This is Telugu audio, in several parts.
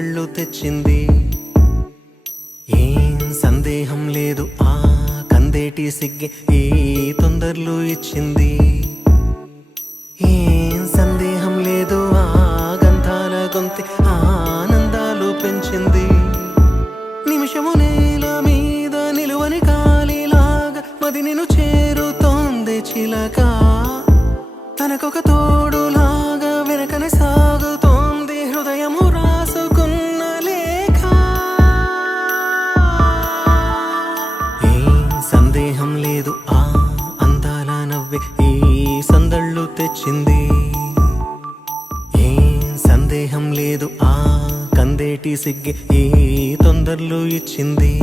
సందళ్ళు తెచ్చింది. ఏం సందేహం లేదు ఆ కందేటి సిగ్గే ఈ తొందరలు ఇచ్చింది. ఏం సందేహం లేదు ఆ గంధాల గొంతె ఆనందాలు పెంచింది. నిమిషము నేల మీద నిలువని కాలిలాగా మది నిన్ను చేరుతోంది చిలక. తనకొక తోడులాగా వెనకనే సాగుతోంది హృదయము రాసుకున్న లేఖ. ఏం సందేహం లేదు ఆ అందాల నవ్వే ఈ సందళ్ళు తెచ్చింది. ఏం సందేహం లేదు ఆ కందేటి సిగ్గే ఈ తొందరలు ఇచ్చింది.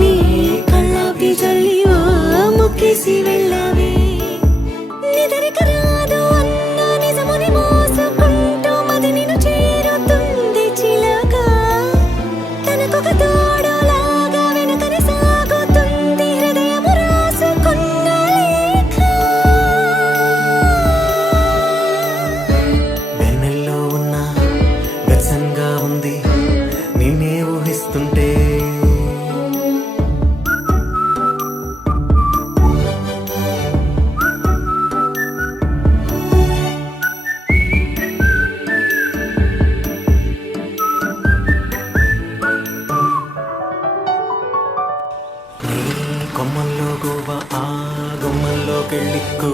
నీ కళ్ళాపి జల్లి ముక్కేసి వెళ్ళావే. నిదరిక రాదు అన్న నిజముని మోసుకుంటూ మది నిన్ను చేరుతుంది చిలక. తనకొక తోడులాగా వెనుకనే సాగుతుంది హృదయము రాసుకున్న లేఖ. వెన్నెల్లో ఉన్న వెచ్చంగా ఉంది నిన్నే ఊహిస్తుంటే. కొమ్మల్లో గోవా ఆ గుమ్మల్లోకెళ్ళి కూ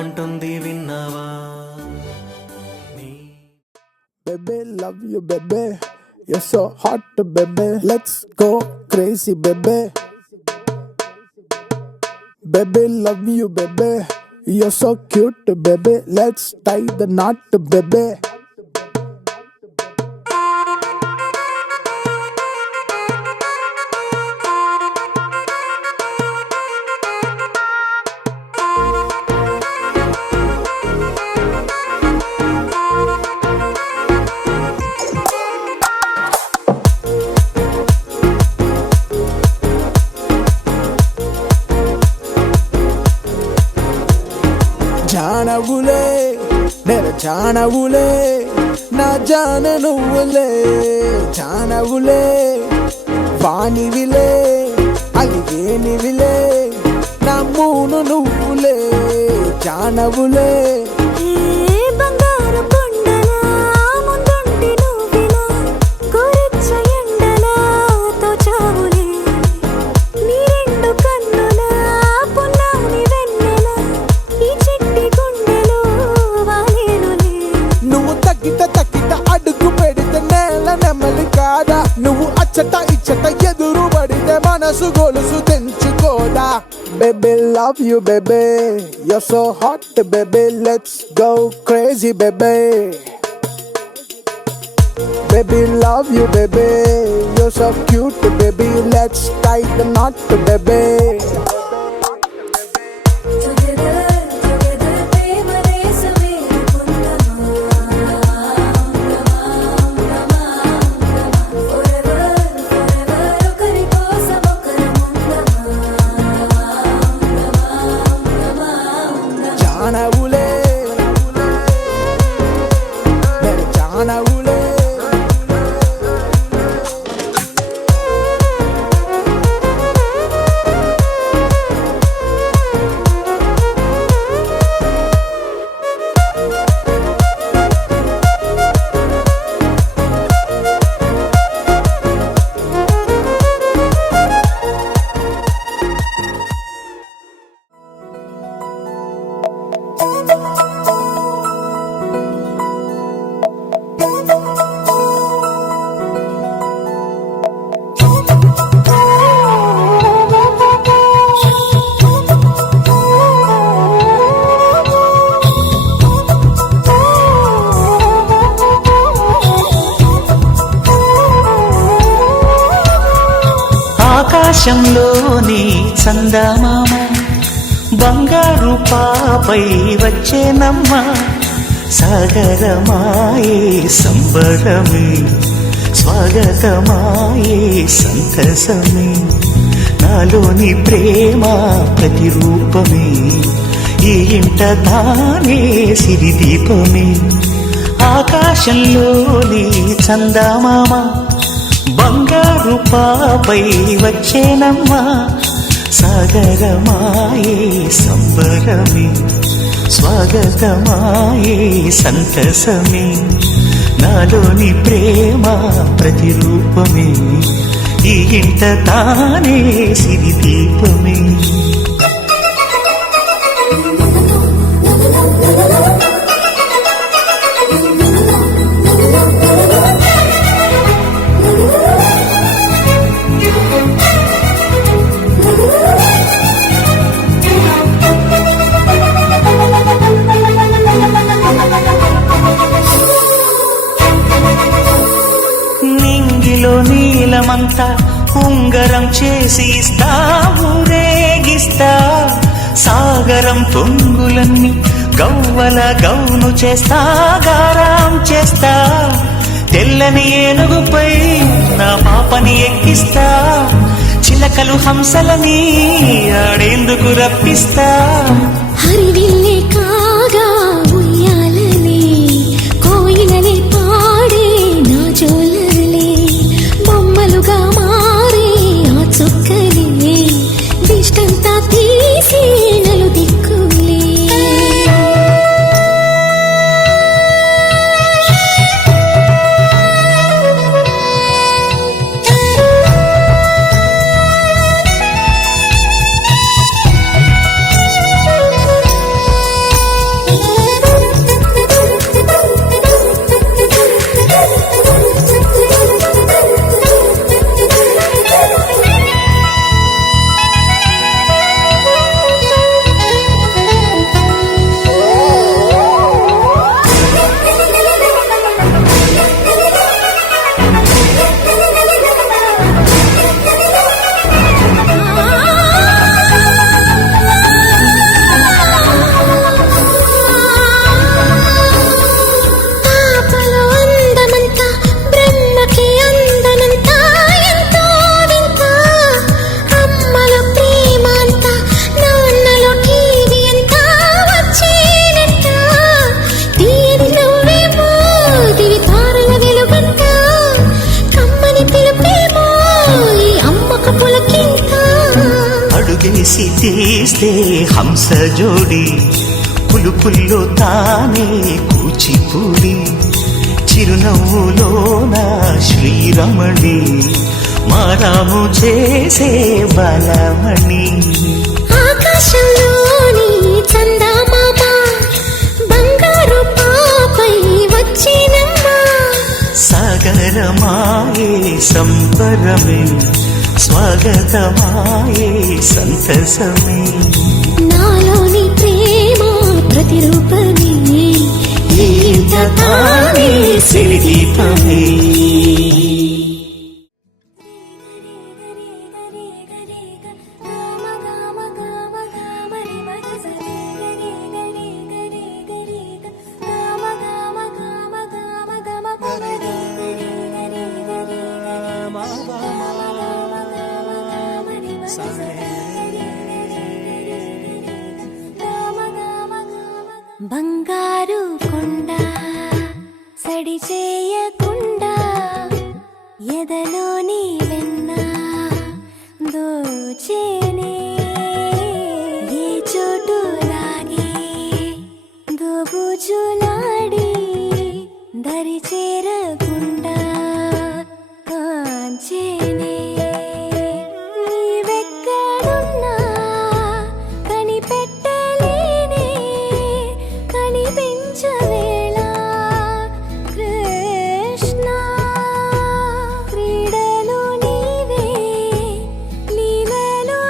అంటుంది విన్నావా. Baby, love you, baby. You're so hot, baby. Let's go crazy, baby. Baby, love you, baby. You're so cute, baby. Let's tie the knot, baby. జానవులే నేను జానవులే నా జాన నువ్వులే. జానవులే వానివిలే అలివేనివిలే నా మూను నువ్వులే. జానవులే బంగారు కొండలా ముందుండి నువ్విలా కోరిచ్చ ఎండలా తోచావులే. నీ రెండు కన్నులా పున్నాని వెన్నెలా ఈ చిట్టి గుండెలో వాలేనులే. నువ్వు తక్కిట తక్కిట అడుగు పెడితే నేల నెమ్మలి కాదా. నువ్వు అచ్చట ఇచ్చట ఎదురు పడితే మనసు గొలుసు తెంచుకోదా. Baby, love you, baby. You're so hot, baby. Let's go crazy, baby. Baby, love you, baby. You're so cute, baby. Let's tie the knot, baby. జానవులే నేను జానవులే. ఆకాశంలోని చందమామ బంగారు పాపై వచ్చేనమ్మ సాగరమాయే సంబరమే స్వాగతమాయే సంతసమే నాలోని ప్రేమ ప్రతిరూపమే ఈ ఇంట తానే సిరిదీపమే ఆకాశంలోని చందమామ బంగారు పాపై వచ్చేనమ్మా సాగరమాయే సంబరమే స్వాగతమాయే సంతసమే నాలోని ప్రేమ ప్రతిరూపమే ఈ ఇంట తానే సిరిదీపమే నింగిలో నీలమంతా ఉంగరం చేసి ఇస్తా ఊరేగిస్తా సాగరం పొంగులన్నీ గవ్వల గౌను చేస్తా గారాం చేస్తా తెల్లని ఏనుగుపై నా పాపని ఎక్కిస్తా చిలకలు హంసలని ఆడేందుకు రప్పిస్తా హరివిల్లే కాగా ఉయ్యాలలే కోయిలలే పాడే నా జోలలే బొమ్మలుగా మారే ఆ చొక్కలే దిష్టంతా తీసి నలు దిక్కులే అడుగేసి తీస్తే హంస జోడి పులుపుల్లో తానే కూచిపూడి చిరునవ్వులోన శ్రీరమణి మారాము చేసే బలమణి ఆకాశంలోని చందమామ బంగారు పాపై వచ్చినమ్మా సాగరమాయే సంబరమే స్వాగతమాయే సంతసమే నాలోని ప్రేమ ప్రతిరూపమే ఈ ఇంట తానే సిరిదీపమే బంగారు కొండ సడి చేయకుండా ఎదలోని వెన్న దోచేనే ఏ చోటు లాగే దోబుజులాడి దరి చేరకుండా కాంచేనే నీవెక్కడున్నా కనిపెట్టలేనే కనిపించవేళ కృష్ణ క్రీడలు నీవే లీలలు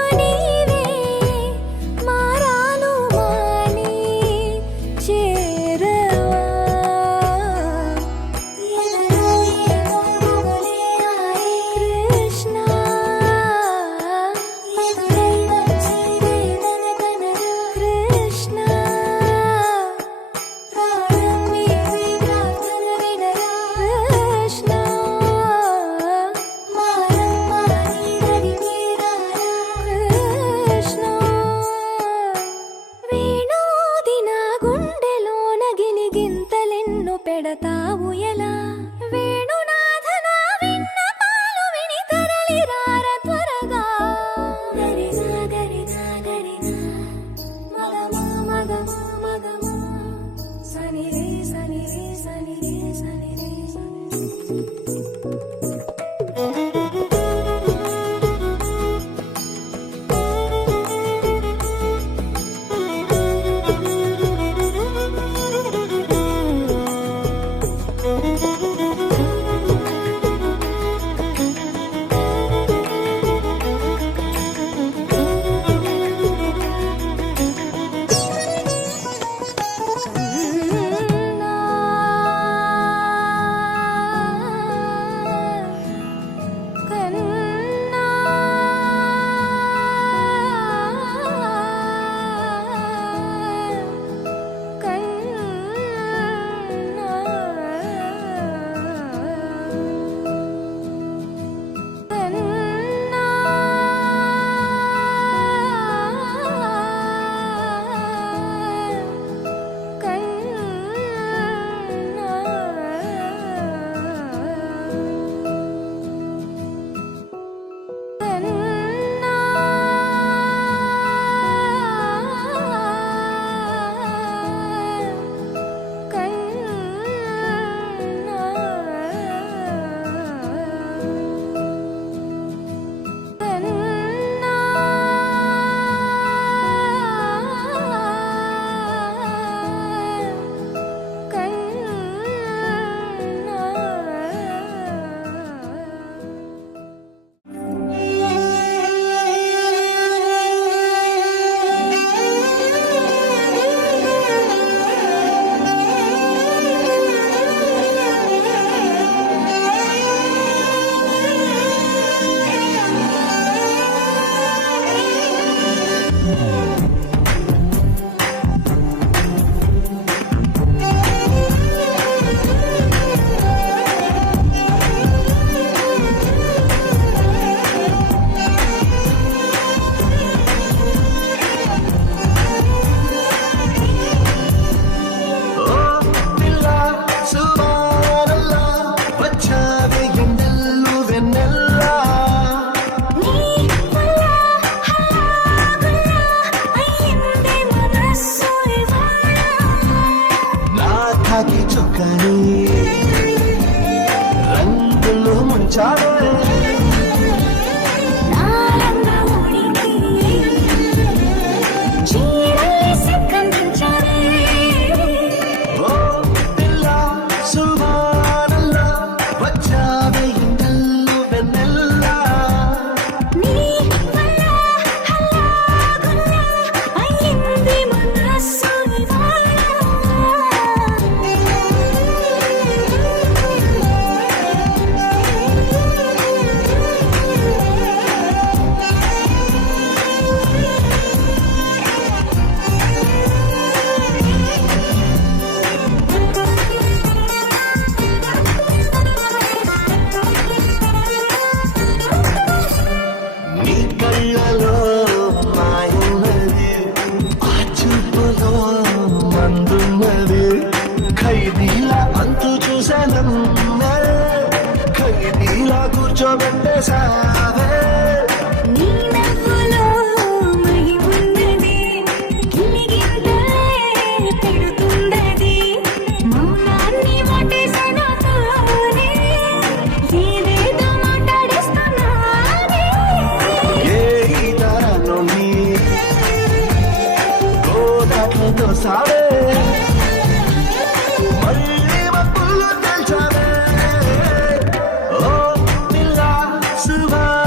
Survive.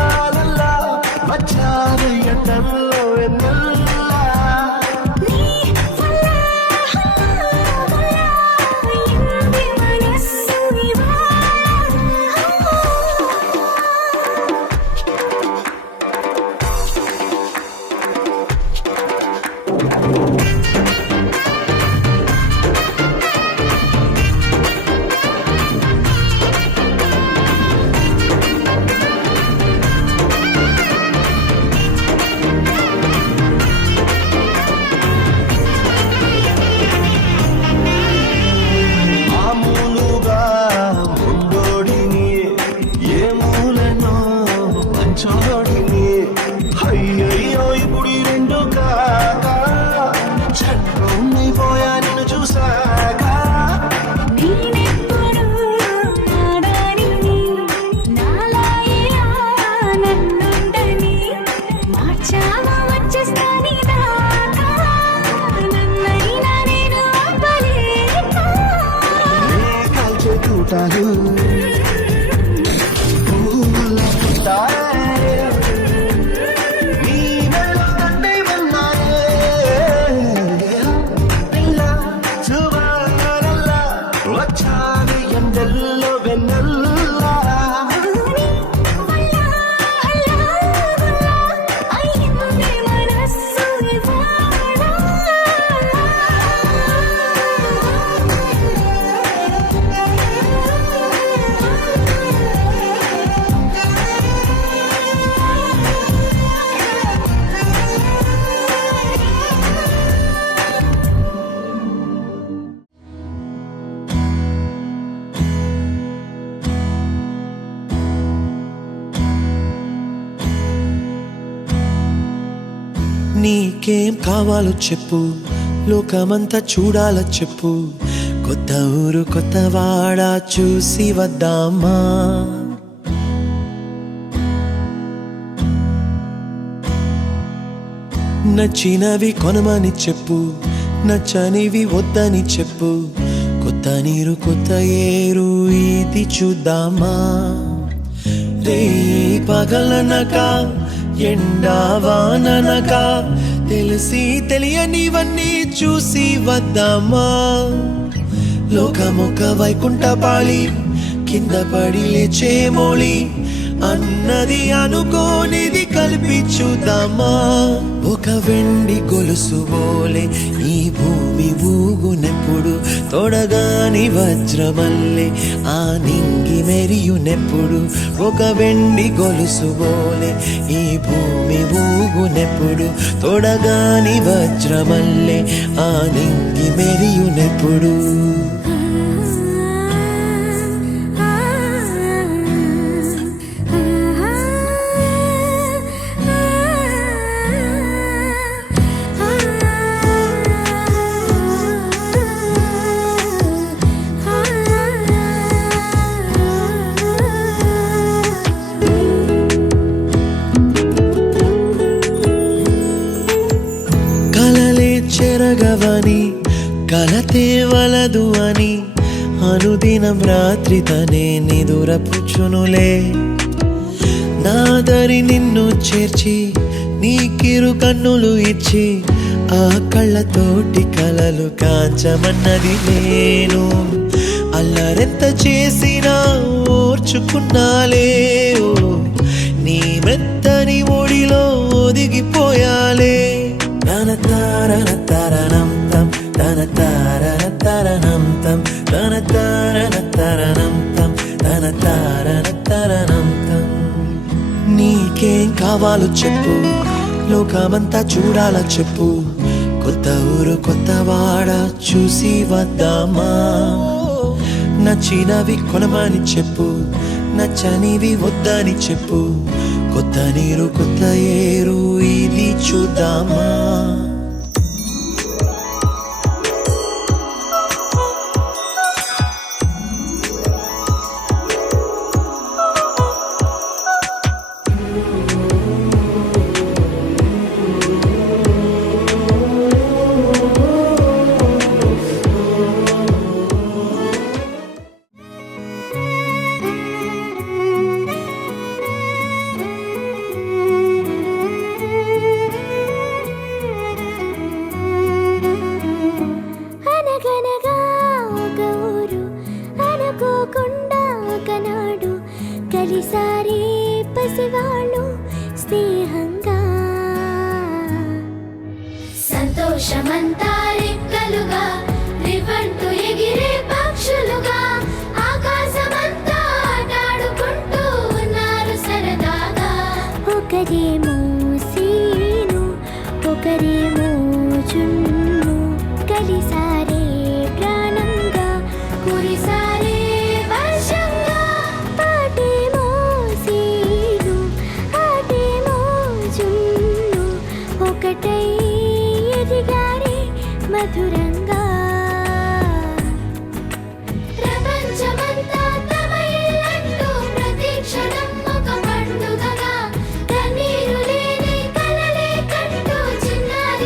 పుటాలు పూల పుట్టాలే. నీ మెడలో దండే ఉన్నాయే. ఇలా చూడాలల్లా వచ్చాను ఎండల్లో వెన్నెల్లా. నీకేం కావాలో చెప్పు, లోకమంతా చూడాల చెప్పు, కొత్త ఊరు కొత్త వాడ చూసి వద్దామా. నచ్చినవి కొనమని చెప్పు, నచ్చనివి వద్దని చెప్పు, కొత్త నీరు కొత్త ఏరు ఇది చూద్దామా. రే పగలనక ఎండా వాననక తెలిసి తెలియనివన్నీ చూసి వద్దామా. లోకమొక వైకుంఠపాళి కింద పడి లేచే మోళి అన్నది అనుకోనిది కలిపి చూద్దామా. ఒక వెండి గొలుసు బోలే ఈ భూమి ఊగునెప్పుడు, తొడగాని వజ్రమల్లే ఆ నింగి మెరియునెప్పుడు. ఒక వెండి గొలుసు బోలే ఈ భూమి ఊగునెప్పుడు, తొడగాని వజ్రమల్లే ఆ నింగి మెరియునెప్పుడు. చెరగవని కలతే వలదు అని అనుదినం రాత్రి తనే నిదురపుచ్చునులే. నాదరి నిన్ను చేర్చి నీకిరు కన్నులు ఇచ్చి ఆ కళ్ళతోటి కలలు కాంచమన్నది నేను. అల్లరెంత చేసినా ఓర్చుకున్నాలే, నీ మెత్తని ఒడిలో ఒదిగిపోయాలే. తన తారన తరణం తం తన తారన తరణం తం తన తారన తరణం తం తన తారన తరణం తం. నీకేం కావాలో చెప్పు, లోకమంతా చూడాల చెప్పు, కొత్త ఊరు కొత్త వాడ చూసి వద్దామా. నచ్చినవి కొనమని చెప్పు, నచ్చనివి వద్దని చెప్పు, కొత్త నీరు కొత్త ఏరు ఇది చూద్దామా. కలిసారే పసివాళ్ళు స్నేహంగా, సంతోషమంతా రెక్కలుగా రివ్వంటూ ఎగిరే పక్షులుగా, ఆకాశమంతా ఆటాడుకుంటూ ఉన్నారు సరదాగా. ఒకరేమో సీను ఒకరేమో జున్ను, కలిసారే ప్రాణంగా కురిసారే వర్షంగా. పాటేమో సీను ఆటేమో జున్ను, ఒకటై ఎదిగారే మధురంగా. ప్రపంచమంతా తమ ఇల్లంటూ ప్రతి క్షణం ఒక పండుగగా, కన్నీరు లేని కలలే కంటూ చిన్నారి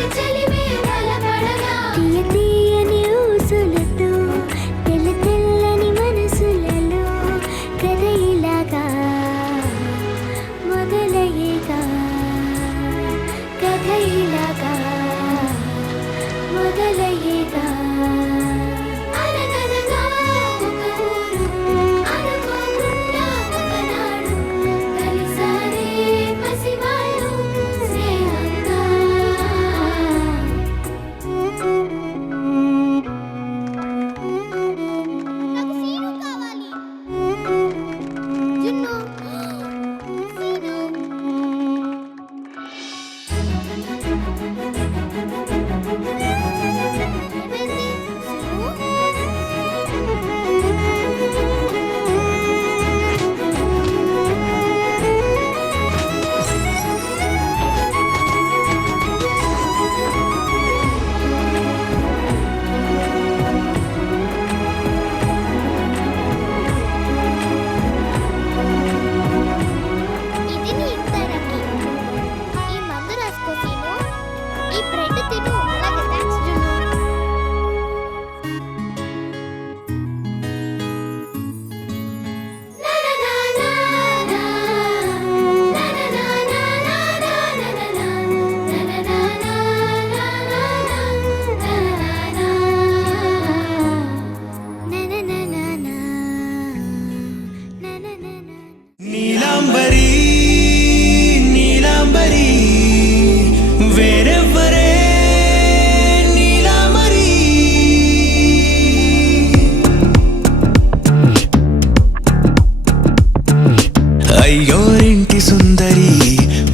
సుందరి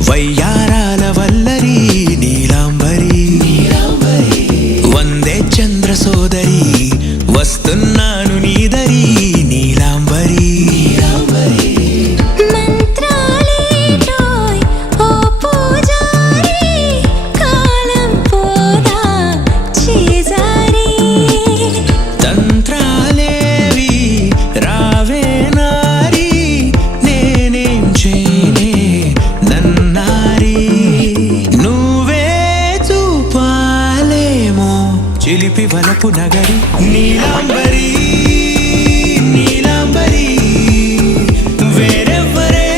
వయ్యారాల వల్లరి నీలాంబరి వందే చంద్ర సోదరి వస్తున్నాను నీదరి నీలాంబరి మంత్రాలేటోయ్ ఓ పూజారి కాలం పోదా చేజారి తంత్రాలేవి రావే నారి నేనేం చేయనే నన్నారి నువ్వే చూపాలేమో చిలిపి వలపు నగరి నీలాంబరి నీలాంబరి వేరెవ్వరే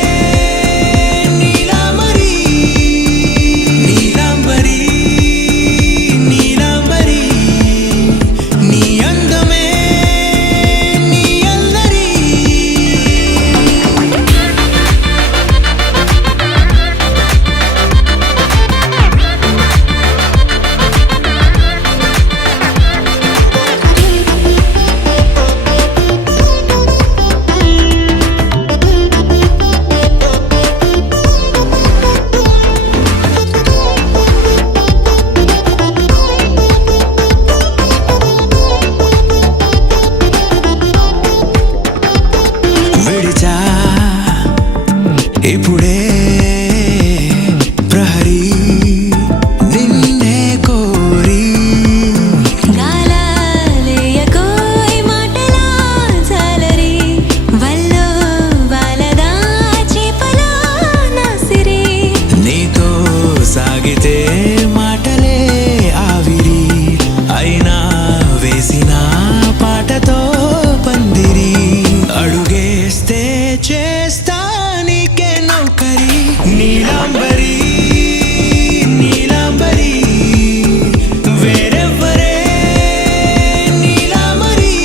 నీలాంబరి నీలాంబరి నీలాంబరి నీ అందమే నీ అల్లరి విడిచా ఇప్పుడే ప్రహరీ నిన్నే కోరి గాలాలేయకోయ్ మాటలా జాలరి వల్లో వాలదా చేపలా నాసిరి నీతో సాగితే మాటలే ఆవిరి అయినా వేసిన పాటతో పందిరి అడుగేస్తే చేస్తా నీకే నౌకరి నీలాంబరి నీలాంబరి వేరెవ్వరే నీలాంబరి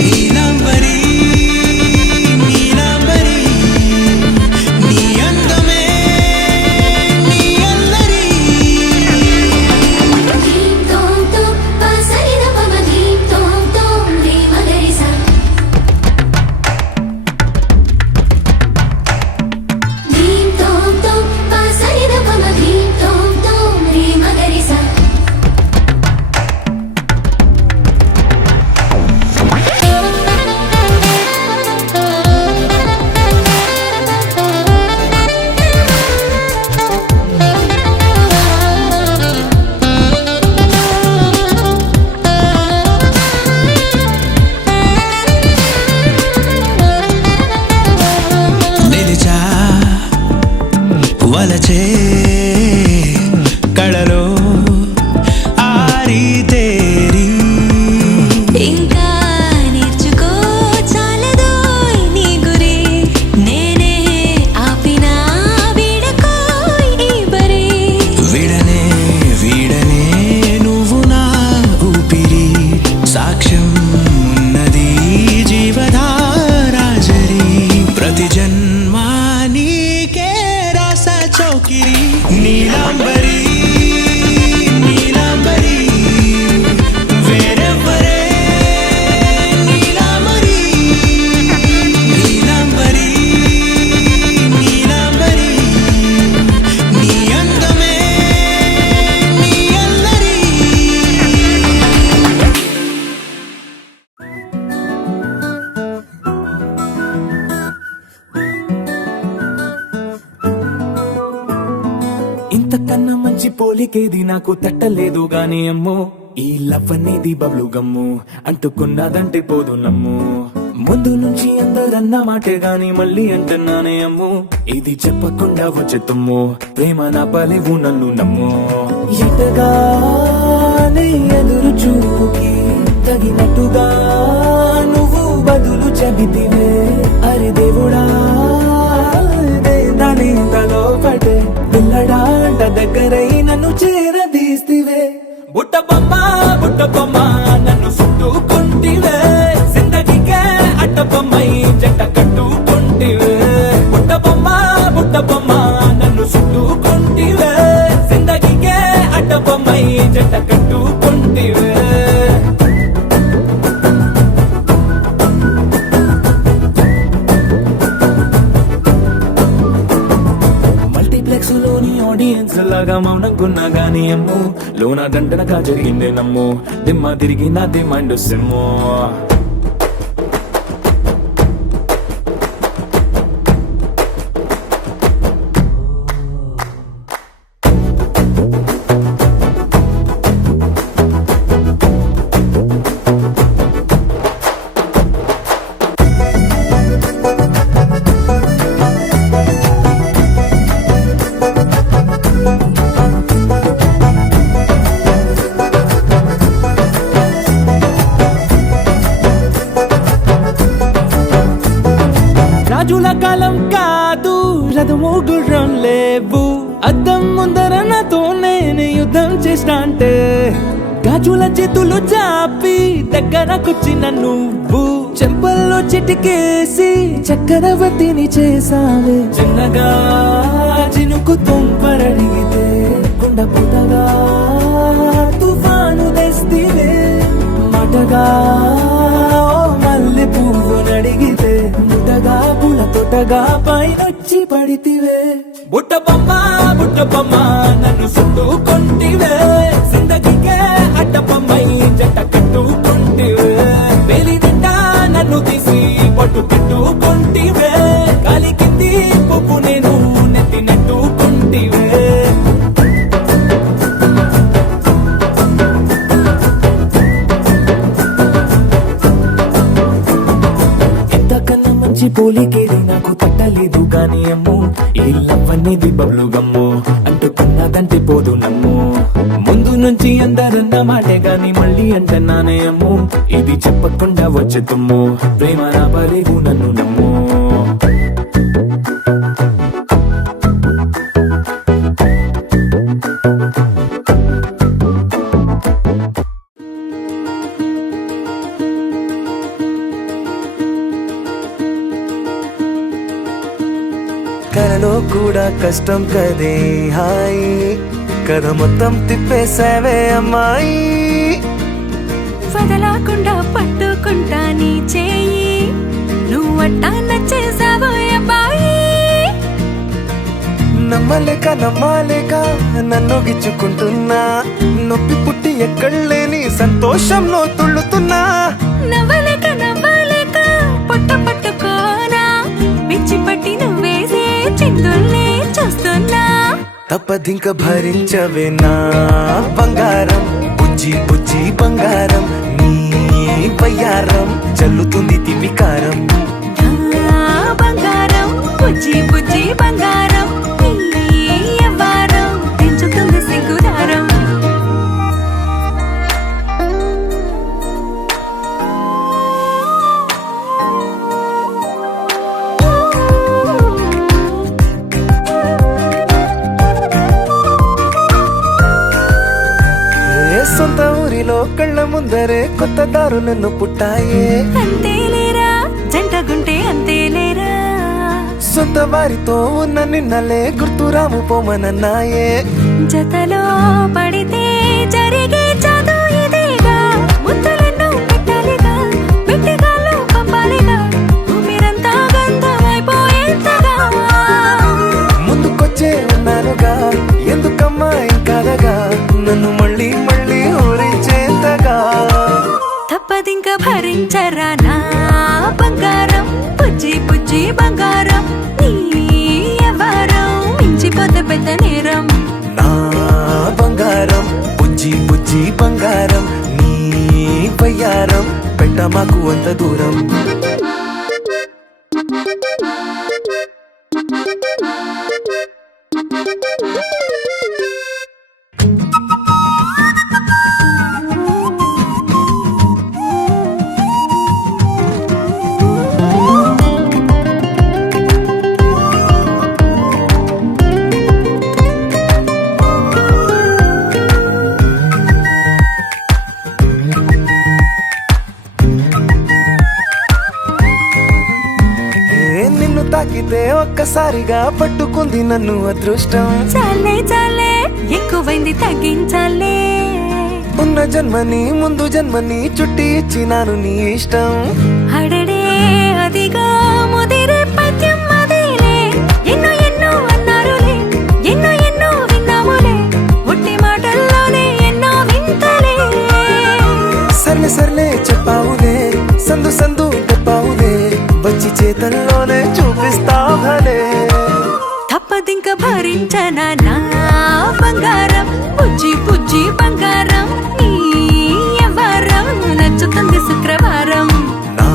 నీలాంబరి నీలాంబరి నీ అందమే నీ అల్లరి ధీం తోం తోం పసరిద పమ ధీం తోం తోం రే మగరిసా ధీం తోం తోం పసరిద పమ ధీం తోం తోం రే మగరిసా నిలిచా వలచే కళలో ఆరి తేరి ఇంకా నేర్చుకో చాలదోయ్ నీ గురి నేనే ఆపినా వీడకోయ్ ఈ బరి విడనే వీడనే నువ్వు నా ఊపిరి సాక్ష్యం ఉన్నది జీవధారాజరి ప్రతి జన్మా నీకే రాస చౌకిరి నీలాంబరి నీలాంబరి వేరెవ్వరే నీలాంబరి నీలాంబరి నీలాంబరి నీ అందమే నీ అల్లరి ఇంతకన్నా మంచి పోలికేది నాకు తట్టలేదు గాని అమ్మో ఈ లవ్ అనేది బబ్లు గమ్ము అంటుకున్నదంటే పోదు నమ్ము ముందు నుంచి అందరన్న మాటే గాని మళ్ళీ అంటున్నానే అమ్ము ఇది చెప్పకుండా వచ్చేతుమ్ము ప్రేమ నా పలేవు నన్ను నమ్ము ఎటగానే ఎదురు చూకి తగినట్టుగా నువ్వు బదులు చెబితివే అరే దేవుడా దాని తలో పడే పిల్లడాంట దగ్గరై నన్ను చేరదీస్తివే బుట్ట బొమ్మ నన్ను చుట్టుకుంటివే జిందగీకే అట్ట బొమ్మై జంట కట్టుకుంటివే బుట్ట బొమ్మ నన్ను చుట్టుకుంటివే జిందగీకే అట్ట బొమ్మై జంట కట్టుకుంటివే అమ్ము లోన దండనగా జరిగిందే నమ్ము దిమ్మ తిరిగి నాది మైండ్ సిమ్ము రాజుల కాలం కాదు రథము గుర్రం లేవు అద్దం ముందర నాతో నేను యుద్ధం చేస్తా అంటే గాజుల చేతులు చాపి దగ్గరకొచ్చిన నువ్వు చెంపల్లో చిటికేసి చక్రవర్తిని చేసావే చిన్నగా చినుకు తుంపరడిగితే కుండ పుటగా తుఫాను తెస్తివే మాటగా మల్లె పువ్వు నడిగితే ముటగా పుల తొటగా పైనొచ్చి పడితివే బుట్ట బొమ్మ నన్ను చుట్టుకొంటివే జిందగీకే అడ్డపమ్మై జంట కట్టుకొంటివే వేలి నిండా నన్ను తీసి పట్టు పెట్టుకొంటివే కాలి కింది పువ్వు నేను నెత్తినట్టుకొంటివే ఎంతకన్నా మంచి పోలికేది నాకు తట్టలేదు గాని అమ్ము ఈ లవ్ అనేది బబ్లు గమ్ము అంటుకున్నదంటే పోదు నమ్ము ముందు నుంచి అందరన్న మాటే గాని మళ్ళీ అంటున్నానే అమ్ము ఇది చెప్పకుండా వచ్చే తుమ్ము ప్రేమ నా పరేగు నన్ను నమ్ము కలలో కూడా కష్టం కదే హాయ్ కథ మొత్తం తిప్పేసావే అమ్మాయి వదలకుండా పట్టుకుంటా నీ చేయి నువ్వట్టా నచ్చేసావో అబ్బాయి నమ్మలేక నన్ను గిచ్చుకుంటున్నా నొప్పి పుట్టి ఎక్కడలేని సంతోషంలో తుళ్ళుతున్నా నవ్వలేక పొట్ట పట్టుకోనా పిచ్చి పట్టి నువ్వేసే చిందుల్ని చూస్తున్నా తప్పదింక భరించవే నా బంగారం బుజ్జి బంగారం నీ బయ్యారం చల్లుతుంది తిమికారం బంగారం బుజ్జి బంగారం నీ యవ్వారం పెంచుతుంది సిగ్గుదారం సొంత ఊరిలో కళ్ళ ముందరే కొత్త దారులను పుట్టాయే అంతేలేరా జంటగుంటే అంతేలేరా సొంత వారితో ఉన్న నిన్నలే గుర్తురాము పోమనన్నాయే జతలో పడితే జరిగే చదువు ఇదేగా ముద్దలెన్నో పెట్టాలిగా పెట్టిగాల్లో పంపాలిగా మీరంతా గంతమైపోయేంతగా ముందుకొచ్చే ఉన్నానుగా ఎందుకమ్మా ఇంకాదగా నన్ను మళ్ళీ ఊరించేంతగా తప్పదింక భరించరా నా బంగారం బుజ్జి బంగారం నీ యవ్వారం మించిపోతే పెద్ద నేరం నా బంగారం బుజ్జి బంగారం నీ బయ్యారం పెట్ట మాకు అంత దూరం నిన్ను తాకితే ఒక్కసారిగా పట్టుకుంది నన్ను అదృష్టం చాలే ఎక్కువైంది తగ్గించాలే ఉన్న జన్మని ముందు జన్మని చుట్టి ఇచ్చినాను నీ ఇష్టం అడడే అదిగా ముదిరే పద్యం అదేలే ఎన్నో అన్నారులే ఎన్నో విన్నాములే ఒట్టి మాటల్లో సర్లే చెప్పావులే సందు సందు చెప్పావులే వచ్చి చేతల్లోనే చూపిస్తావు భలే తప్పదింక భరించనా నా బంగారం బుజ్జి బుజ్జి బంగారం నీ వ్యవహారం నచ్చుతుంది శుక్రవారం నా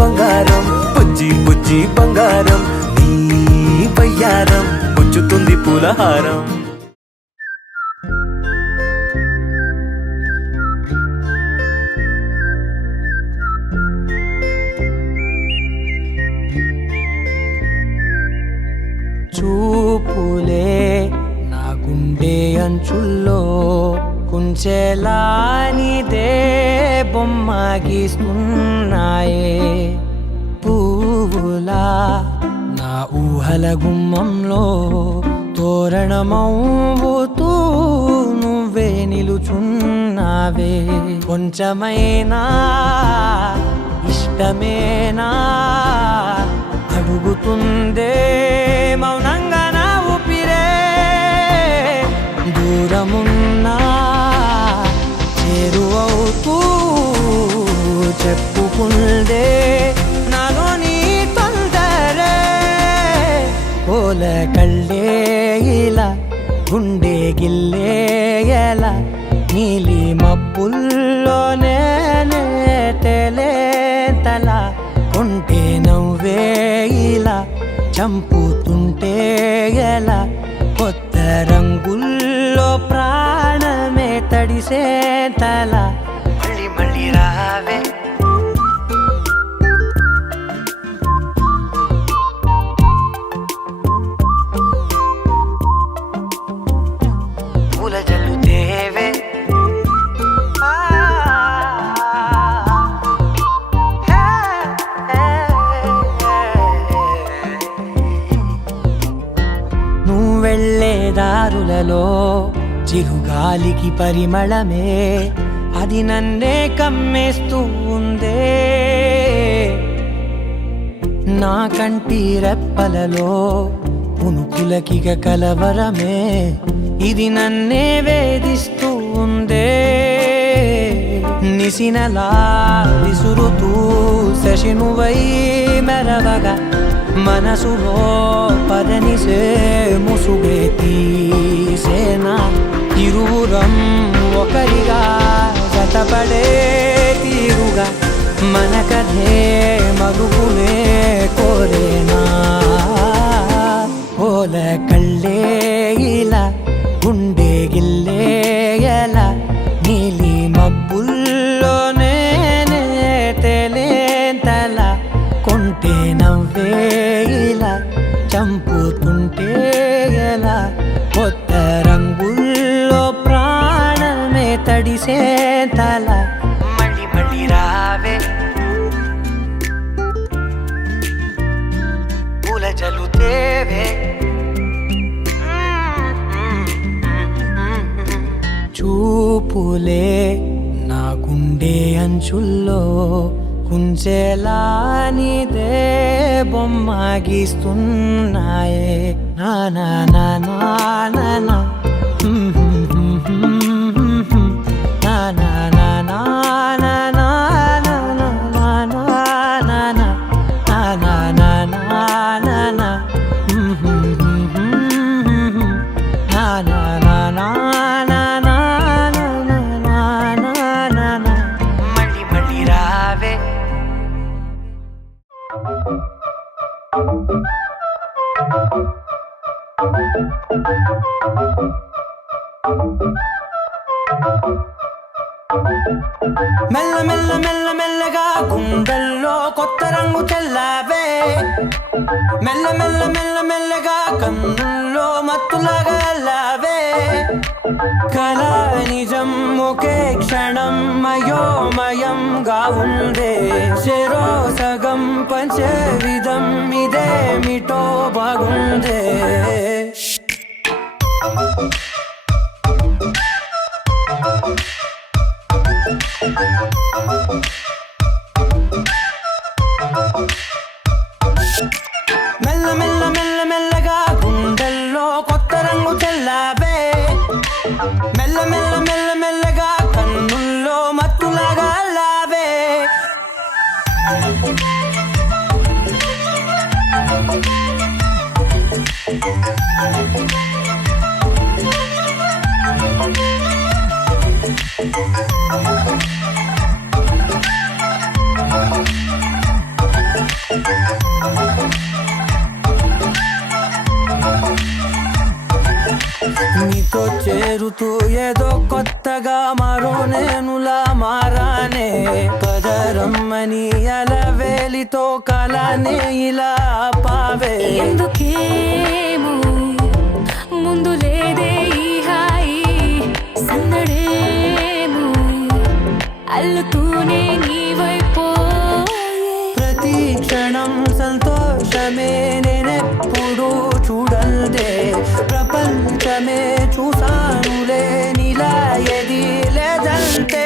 బంగారం బుజ్జి బుజ్జి బంగారం నీ బయ్యారం పుచ్చుతుంది పూలహారం చూపులే నా గుండె అంచుల్లో కుంచెలానిదే బొమ్మ గీస్తున్నాయే పువ్వులా నా ఊహల గుమ్మంలో తోరణమవుతూ నువ్వే నిలుచున్నావే కొంచెమైనా ఇష్టమేనా అడుగుతుందే మౌనంగా నా ఊపిరే దూరమున్నా చేరువవుతూ చెప్పుకుందే నాలోని తొందరే కోల కళ్ళే ఇలా గుండె గిల్లే ఎలా నీలి మబ్బుల్లోనే తల కొంటే నవ్వే ఇలా చంపుతుంటే ఎలా కొత్త రంగుల్లో ప్రాణమే తడిసే తల మళ్ళీ మళ్ళీ రావే పూల జల్లుతేవే వెళ్ళే దారులలో చిరుగాలికి పరిమళమే అది నన్నే కమ్మేస్తూ ఉందే నా కంటి రెప్పలలో పునుకులకిగ కలవరమే ఇది నన్నే వేధిస్తూ ఉందే నిసినలా విసురుతూ శశినువై మెరవగా మనసులో పదనిసే ముసుగే తీసేనా ఇరువురం ఒకరిగా జతపడే తీరుగా మన కథే మరుగునే కోరేనా కోల కళ్ళే ఇలా గుండె గిల్లే ఎలా నీలి మబ్బుల్లోనే తేలేంతల కొంటే నవ్వే ఇలా చంపుతుంటే ఎలా కొత్త రంగుల్లో ప్రాణమే తడిసే తల మళ్ళీ మళ్ళీ రావే పూల జల్లుతేవే చూపులే నా గుండె అంచుల్లో కుంచెలానిదే బొమ్మ గీస్తున్నాయే నా నా నా నా నా నా నా నా నా నా నా నా మళ్ళీ మళ్ళీ రావే మెల్ల మెల్ల మెల్ల మెల్లగా గుండెల్లో కొత్త రంగు చెల్లావే మెల్ల మెల్ల మెల్ల మెల్లగా కన్నుల్లో మత్తులాగా అల్లావే కళ నిజం ఒకే క్షణం మయోమయంగా ఉందే చెరో సగం పంచే విధం ఇదేమిటో బాగుందే మెల్ల మెల్ల మెల్ల మెల్లగా గుండెల్లో కొత్త రంగు చెల్లావే మెల్ల మెల్ల మెల్ల మెల్లగా కన్నుల్లో మత్తులాగా చేరుతూ ఏదో కొత్తగా మరో నేనులా మారానే కదరమ్మని అలవేలితో కలానే ఇలా పావే ఎందుకేమో ముందు లేదే ఈ హాయి సందడేమో అల్లుతూనే నీ వైపు ప్రతి క్షణం సంతోషమే నేనెప్పుడు చూడల్దే ప్రపంచమే చూసానులే నీలా ఏది లేదంటే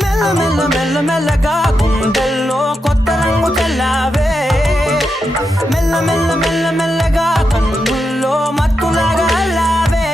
మెల్ల మెల్ల మెల్ల మెల్లగా గుండెల్లో కొత్త రంగు చల్లావే మెల్ల మెల్ల మెల్ల మెల్లగా కన్నుల్లో మత్తులాగా లావే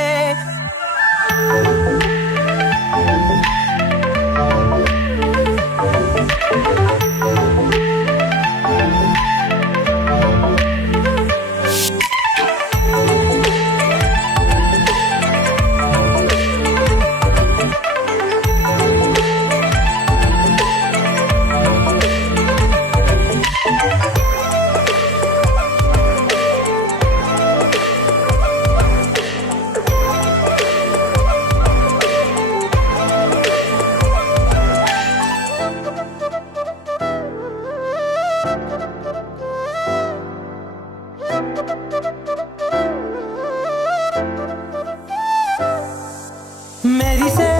మెరిసే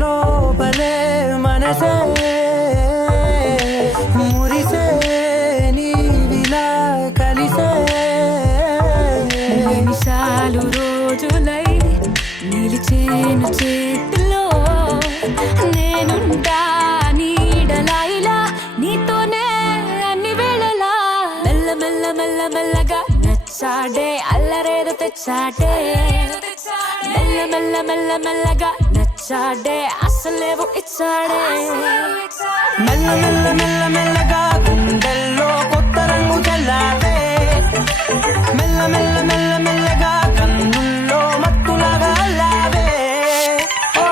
లోపలే మనసే మురిసే నీవిలా కలిసే నిమిషాలు రోజులై నిలిచేను చేతిలో నేనుంటా నీడలా ఇలా నీతోనే అన్ని వేళలా మెల్ల మెల్ల మెల్ల మెల్లగా నచ్చాడే అల్లరేదో తెచ్చాడే మెల్ల మెల్ల మెల్ల మెల్లగా నచ్చాడే అసలేవో ఇచ్చాడే మెల్ల మెల్ల మెల్ల మెల్లగా గుండెల్లో కొత్త రంగు చల్లావే మెల్ల మెల్ల మెల్ల మెల్లగా కన్నుల్లో మత్తులాగా లావే ఓ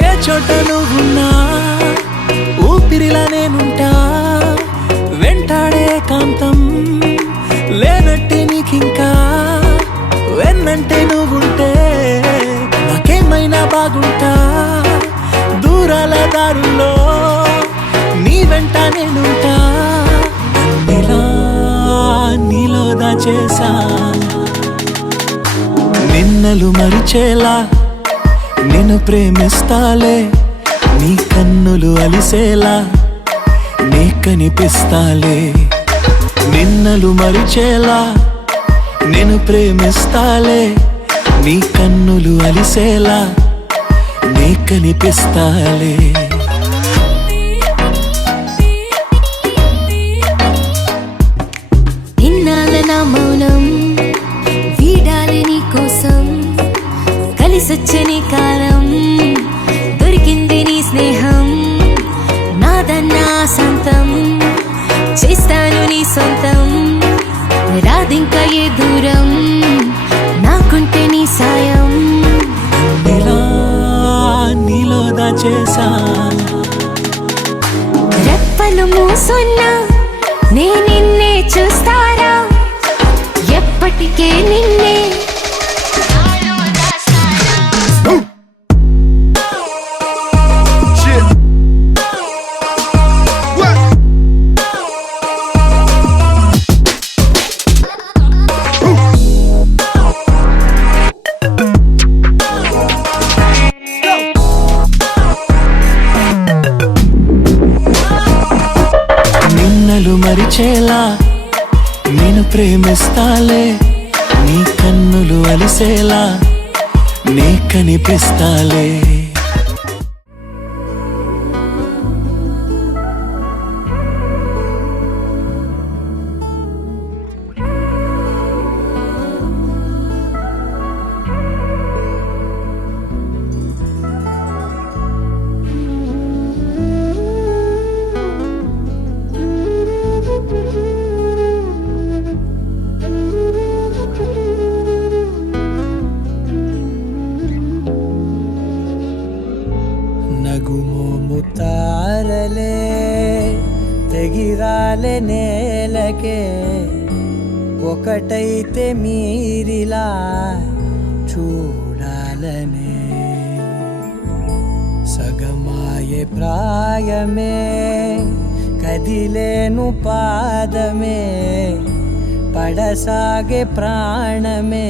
ఏ చోట నువ్వున్నా ఊపిరిలా నేనుంటా వెంటాడే కాంతం లేనట్టే నీకింకా వెన్నంటే నువ్వుంటే నాకేమైనా బాగుంటా దూరాల దారుల్లో నీ వెంట నేనుంటా నీలా నీలో దాచేసా నిన్నలు మరిచేలా నిన్ను ప్రేమిస్తాలే నీ కన్నులు అలిసేలా నీ కనిపిస్తాలే నిన్నలు మరిచేలా నిన్ను ప్రేమిస్తాలే నీ కన్నులు అలిసేలా నీ కనిపిస్తాలే ఇన్నాళ్ళ నా మౌనం వీడాలి నీ కోసం కలిసొచ్చని కాలం దొరికింది నీ స్నేహం నాదన్నా సొంతం చేస్తాను నీ సొంతం రాదింకా ఏ దూరం నాకుంటే నీ సాయం ఇలా నీలో దాచేసా రెప్పలు మూసున్నా నే నిన్నే చూస్తారా ఎప్పటికే నిన్నే నిన్నలు మరిచేలా నేను ప్రేమిస్తాలే నీ కన్నులు అలిసేలా నీ కనిపిస్తాలే నేలకే ఒకటైతే మీరిలా చూడాలనే సగమాయే ప్రాయమే కదిలేను పాదమే పడసాగే ప్రాణమే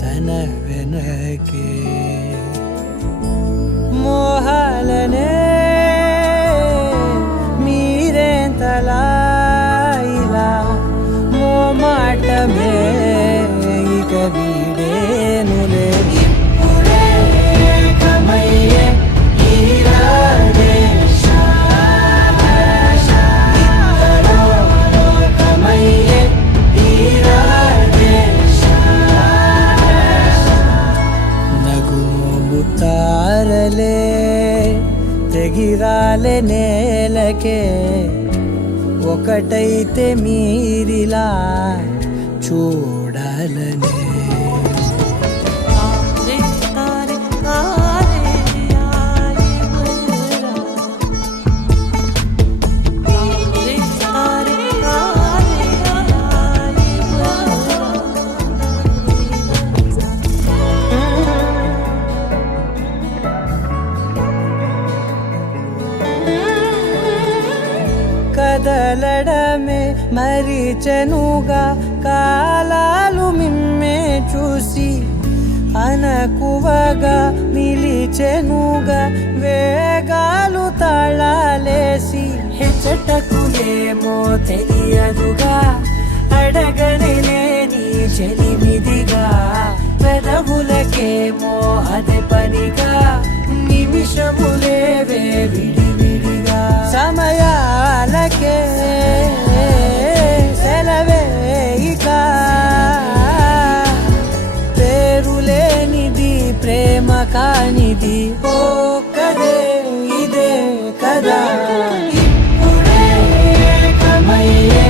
తన వెనకే మోహాలనే మీరేంతలా ఇలా మోమాటమే ఇక వీడేనులే ఇప్పుడే కమయ్యే ఈరాడే ఇద్దరో కమయ్యే ఈరాడే నగుమోము తారలే తెగిరాలే నేలకే ఒకటైతే మీరిలా చూడాలనే కదలడమే మరిచెనుగా కాలాలు మిమ్మే చూసి అనకువగా నిలిచెనుగా వేగాలు తాళాలేసి హెచ్చటకులేమో తెలియదుగా అడగనే నీ చెలిమిదిగా పెదవులకేమో అదే పనిగా నిమిషములేవే విడివిడిగా సమయాలకే సెలవే ఇక పేరులేనిది ప్రేమ కానిది ఓ కదే ఇదే కదా ఇప్పుడే కమయ్యే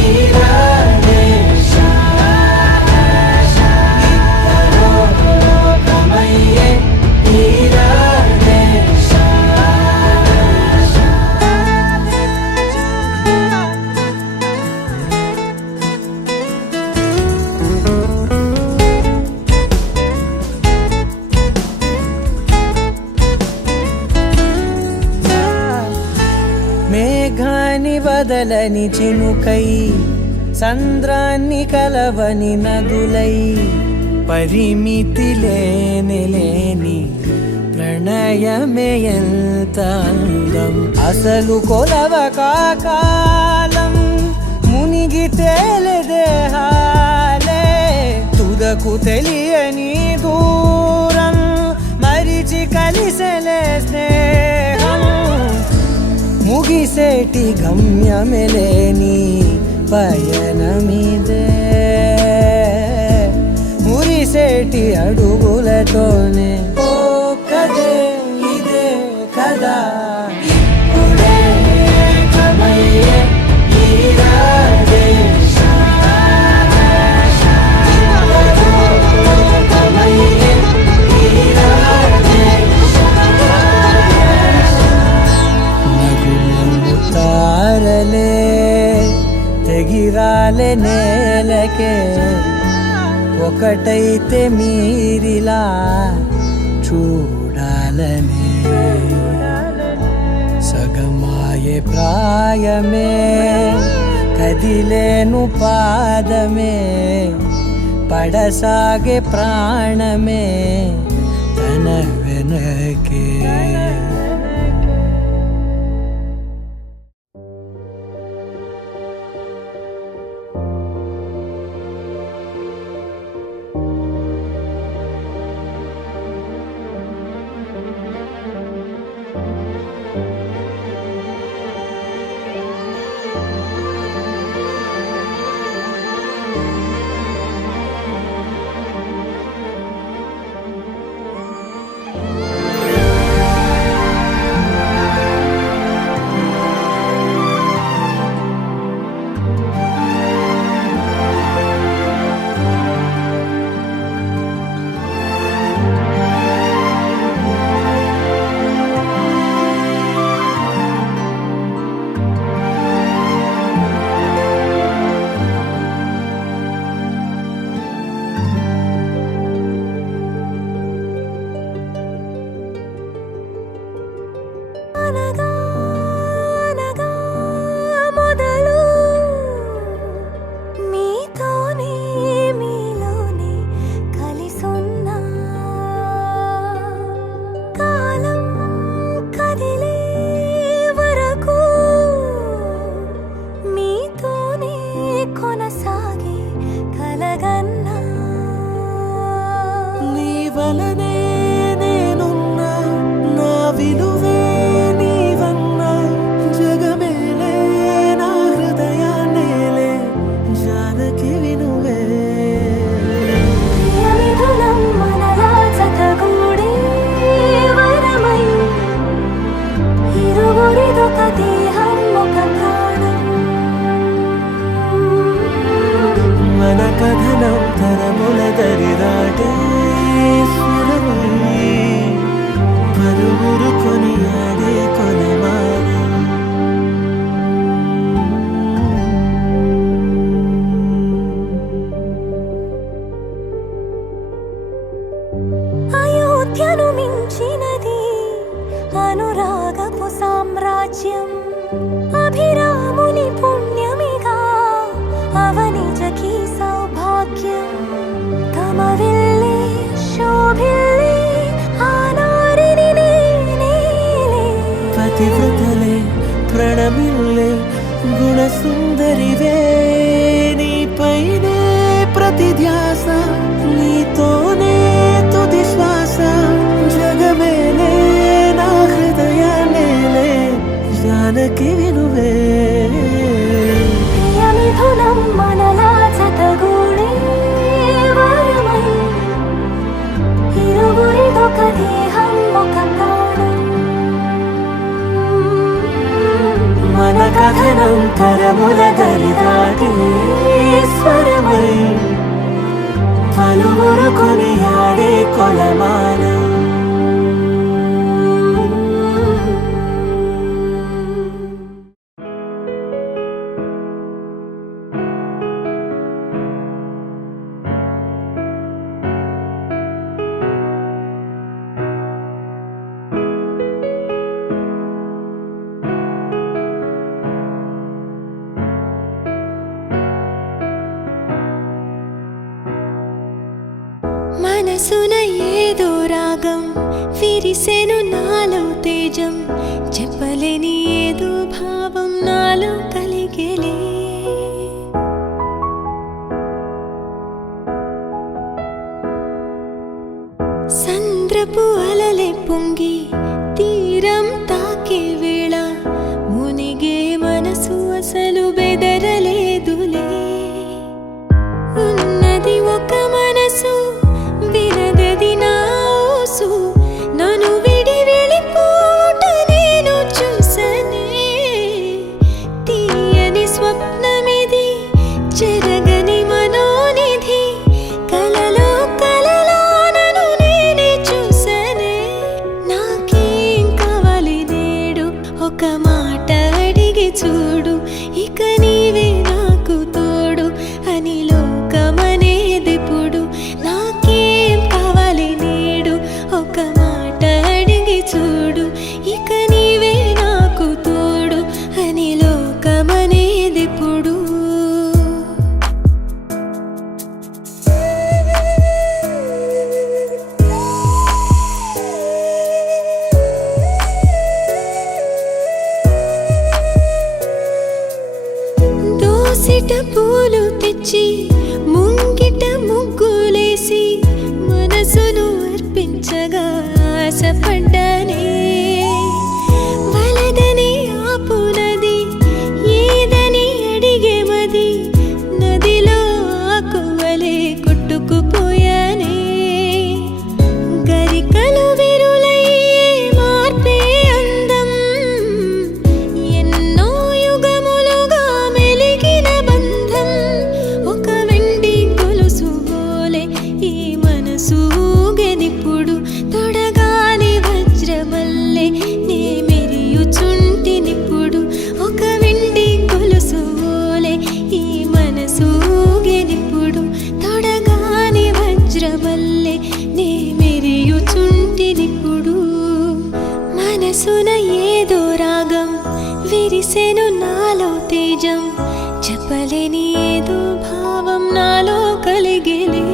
ఈరాడే ఇద్దరో కమయ్యే ఈరాడే మేఘాన్ని వదలని చినుకై సంద్రాన్ని కలవని నదులై పరిమితి లేని ప్రణయమే ఎంత అందం అసలు కొలవ కాలం మునిగి తేలదేహాలే తుదకు తెలియని దూరం మరిచి కలిసెలే స్నేహం ముగిసేటి గమ్యమెలేని పయనమిదే మురిసేటి అడుగులతోనే ఓ కదే ఇదే కదా ఇప్పుడే కమయ్యే ఈరాడే ఇద్దరో కమయ్యే ఈరాడే నగుమోము తారలే తెగిరాలే నేలకే ఒకటైతే మీరిలా చూడాలనే సగమాయే ప్రాయమే కదిలేను పాదమే పడసాగే ప్రాణమే తన వెనకే స్వరముల దరిదాటి స్వరమై పలువురు కొనియాడే కొలమానం. మనసున ఏదో రాగం విరిసెను నాలో తేజం, చెప్పలేని ఏదో భావం నాలో కలిగేలే. సంద్రపు అలలే పొంగి తీరం తాకే వేళ మునిగే మనసు అసలు బెదరలేదులే. ఉన్నది ఒక మనసు వినదది నా ఊసు, నన్ను విడి వెళ్ళిపోట నేను చూసనే. తీయని స్వప్నమిది చెరగని మనోనిధి, కలలో కలలో నన్ను నేనే చూసనే. నాకేం కావాలి నేడు ఒక మాట అడిగి చూడు, ఇక నీవే నాకు తోడు అని లోకమనేదిప్పుడు. నాకేం కావాలి నేడు ఒక మాట అడిగి చూడు, ఇక నీవే నాకు తోడు అని లోకమనేదిప్పుడు. దోసిట పూలు తెచ్చి ముంగిట ముగ్గులేసి మనసును అర్పించగా ఆశపడ్డానే. వలదని ఆపునది ఏదని అడిగే మది, నదిలో ఆకువలే కొట్టుకుపోయానే. గరికలు విరులయ్యే మార్పే అందం, ఎన్నో యుగములుగా మెలిగిన బంధం. ఒక వెండి గొలుసు బోలే ఈ మనసు ఊగెనిప్పుడు, తొడగాని వజ్రమల్లె నే మెరియుచుంటినిప్పుడు. ఒక వెండి గొలుసు బోలే ఈ మనసు ఊగెనిప్పుడు, తొడగాని వజ్రమల్లె నే మెరియుచుంటినిప్పుడు. మనసున ఏదో రాగం విరిసెను నాలో తేజం, చెప్పలేని ఏదో భావం నాలో కలిగేలే.